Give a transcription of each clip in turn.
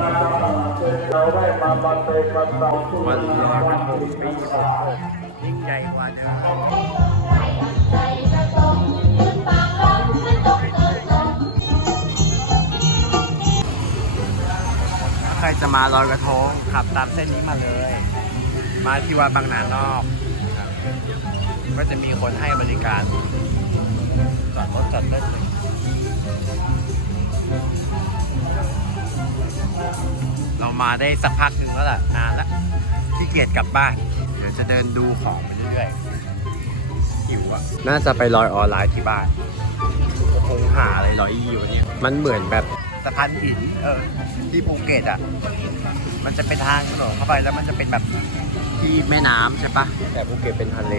วันลอยกระทงปี66ยิ่งใหญ่กว่าเดิมใครจะมาลอยกระทงขับตามเส้นนี้มาเลย มาที่วัดบางนานอกครับก็จะมีคนให้บริการจอดรถจอดรถเลย มาได้สักพักหนึ่งแล้วล่ะนานแล้วขี้เกียจกลับบ้าน เดี๋ยวจะเดินดูของไปเรื่อยๆหิวอะน่าจะไปลอยออนไลน์ที่บ้านคงหาอะไรลอยอยู่เนี่ยมันเหมือนแบบสะพานหินเออที่ภูเก็ตอะ มันจะเป็นทางถนนเข้าไปแล้วมันจะเป็นแบบที่แม่น้ำใช่ปะแต่ภูเก็ตเป็นทะเล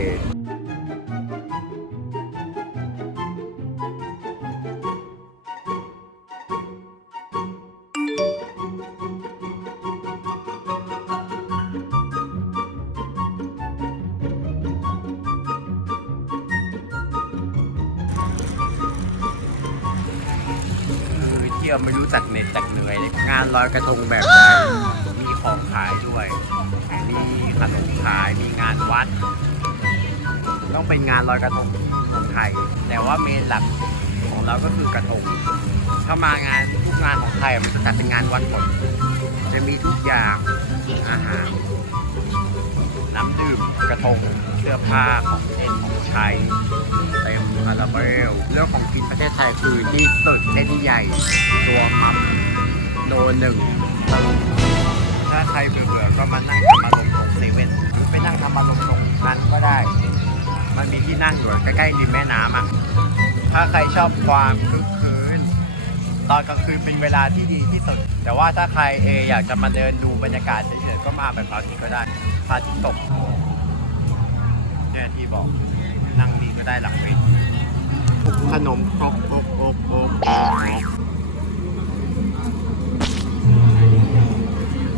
ที่ยวไม่รู้จักเหน็ดจักเหนื่อยเลยงานลอยกระทงแบบไหนมีของขายด้วย มีขนมขาย มีงานวัด ต้องเป็นงานลอยกระทงของไทย แต่ว่าเมนหลักของเราก็คือกระทง ถ้ามางานทุกงานของไทยมันจะจัดเป็นงานวัดหมดจะมีทุกอย่างอาหาร น้ำดื่มกระทงเสื้อผ้าของเล่นของใช้เต็มคาราเบลเรื่องของกินประเทศไทยคือที่สุดเส้นใหญ่ ตัวมัมโนหนึ่งถ้าใครเบื่อๆก็มานั่งทำอารมณ์ตรงเซเว่นหรือไปนั่งทำอารมณ์ตรงนั้นก็ได้ มันมีที่นั่งอยู่ใกล้ๆริมแม่น้ำอะถ้าใครชอบความคึกคืน ตอนกลางคืนเป็นเวลาที่ดี ดแต่ว่าถ้าใครเออยากจะมาเดินดูบรรยากาศเฉยๆก็มาแบบพราทิตย์ก็ได้พระอาทิตย์ตกเนี่ยที่บอกนั่งนี่ก็ได้หลังเวทีขนมครกครกครกครก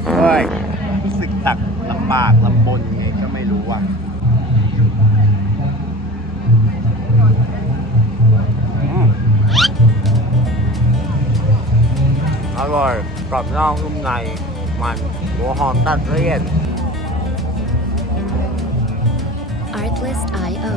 เฮ้ยรู้สึกตักลำบากลำบนไงก็ไม่รู้อะ ร่อยกรอบนอกนุ่มใน มันหัวหอมตัดเลี่ยน Artlist.io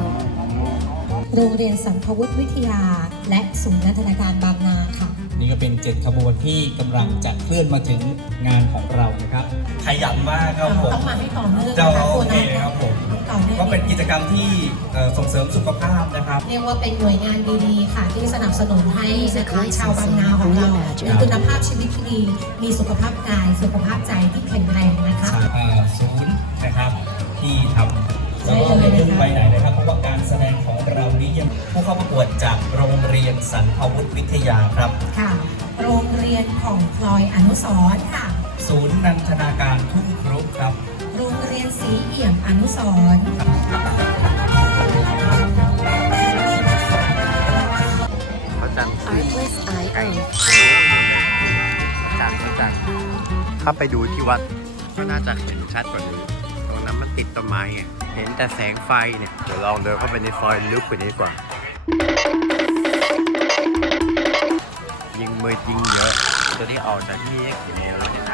โรงเรียนสัมภวุฒิวิทยา และศูนย์นันทนาการบางนาค่ะ นี่ก็เป็นเจ็ดขบวนที่กำลังจะเคลื่อนมาถึงงานของเรานะครับขยันมากครับผมต้องมาให้ต่อเนื่องเจ้านะคะโอตัวเคนั้นครับผมต่อเนื่องก็เป็นกิจกรรมที่เอ่อส่งเสริมสุขภาพนะครับเรียกว่าเป็นหน่วยงานดีๆค่ะที่สนับสนุนให้นะคะชาวบางนาของเรามีคุณภาพชีวิตที่ดี มีสุขภาพกาย สุขภาพใจที่แข็งแรงนะคะเอ่อศูนย์นะครับที่ทำใช่ แล้วก็เลยไม่นะคะยุ่งไปไหนนะครับ เพราะว่าการแสดงของเรานี้ยังผู้เข้าประกวดจากโรงเรียนสันพวุฒิวิทยาครับ ค่ะ โรงเรียนของพลอยอนุสรณ์ค่ะ ศูนย์นันทนาการทุ่งครุครับ โรงเรียนสีเอี่ยมอนุสรณ์พระจันทร์ Artlist.io จันทร์พระจันทร์ถ้าไปดูที่วัดก็น่าจะเห็นชัดกว่านี้ต รงนั้นมันติดต้นไม้ไงเห็นแต่แสงไฟเนี่ย เดี๋ยวลองเดินเข้าไปในซอยลึกกว่านี้ดีกว่า ยิงมืดยิงเยอะตัวที่ออกจากที่นี่กี่เมตรแล้วเนี่ย